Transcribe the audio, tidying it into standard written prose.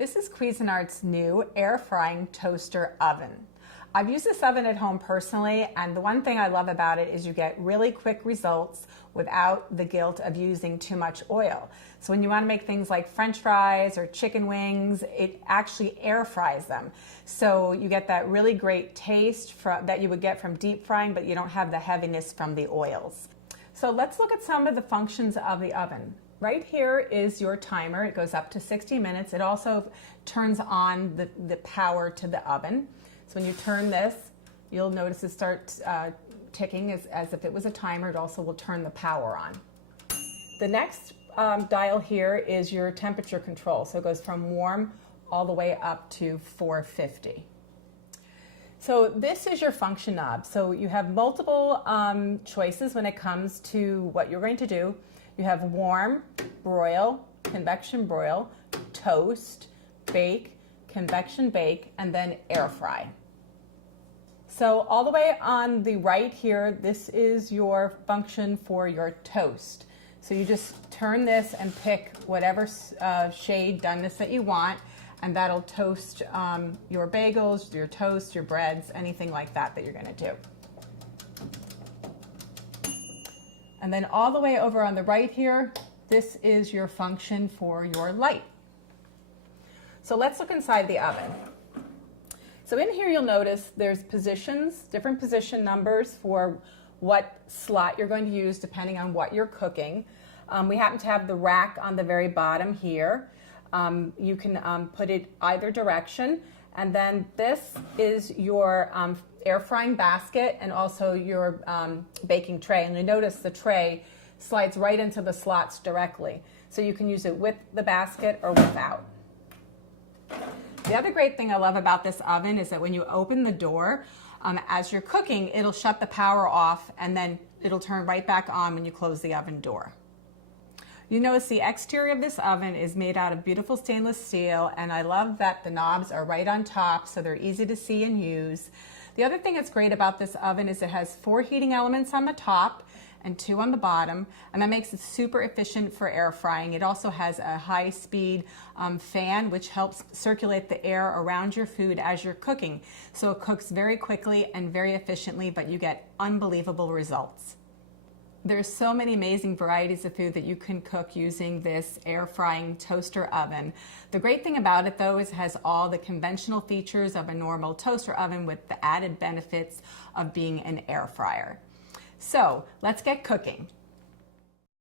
This is Cuisinart's new air frying toaster oven. I've used this oven at home personally, and the one thing I love about it is you get really quick results without the guilt of using too much oil. So when you want to make things like French fries or chicken wings, it actually air fries them. So you get that really great taste that you would get from deep frying, but you don't have the heaviness from the oils. So let's look at some of the functions of the oven. Right here is your timer. It goes up to 60 minutes. It also turns on the power to the oven. So when you turn this, you'll notice it starts ticking as if it was a timer. It also will turn the power on. The next dial here is your temperature control. So it goes from warm all the way up to 450. So this is your function knob. So you have multiple choices when it comes to what you're going to do. You have warm, broil, convection broil, toast, bake, convection bake, and then air fry. So all the way on the right here, this is your function for your toast. So you just turn this and pick whatever shade doneness that you want, and that'll toast your bagels, your toast, your breads, anything like that you're going to do. And then all the way over on the right here, this is your function for your light. So let's look inside the oven. So in here you'll notice there's positions, different position numbers for what slot you're going to use depending on what you're cooking. We happen to have the rack on the very bottom here. You can put it either direction. And then this is your air frying basket and also your baking tray. And you notice the tray slides right into the slots directly. So you can use it with the basket or without. The other great thing I love about this oven is that when you open the door, as you're cooking, it'll shut the power off and then it'll turn right back on when you close the oven door. You notice the exterior of this oven is made out of beautiful stainless steel, and I love that the knobs are right on top so they're easy to see and use. The other thing that's great about this oven is it has 4 heating elements on the top and 2 on the bottom, and that makes it super efficient for air frying. It also has a high-speed fan which helps circulate the air around your food as you're cooking. So it cooks very quickly and very efficiently, but you get unbelievable results. There's so many amazing varieties of food that you can cook using this air frying toaster oven. The great thing about it though is it has all the conventional features of a normal toaster oven with the added benefits of being an air fryer. So let's get cooking.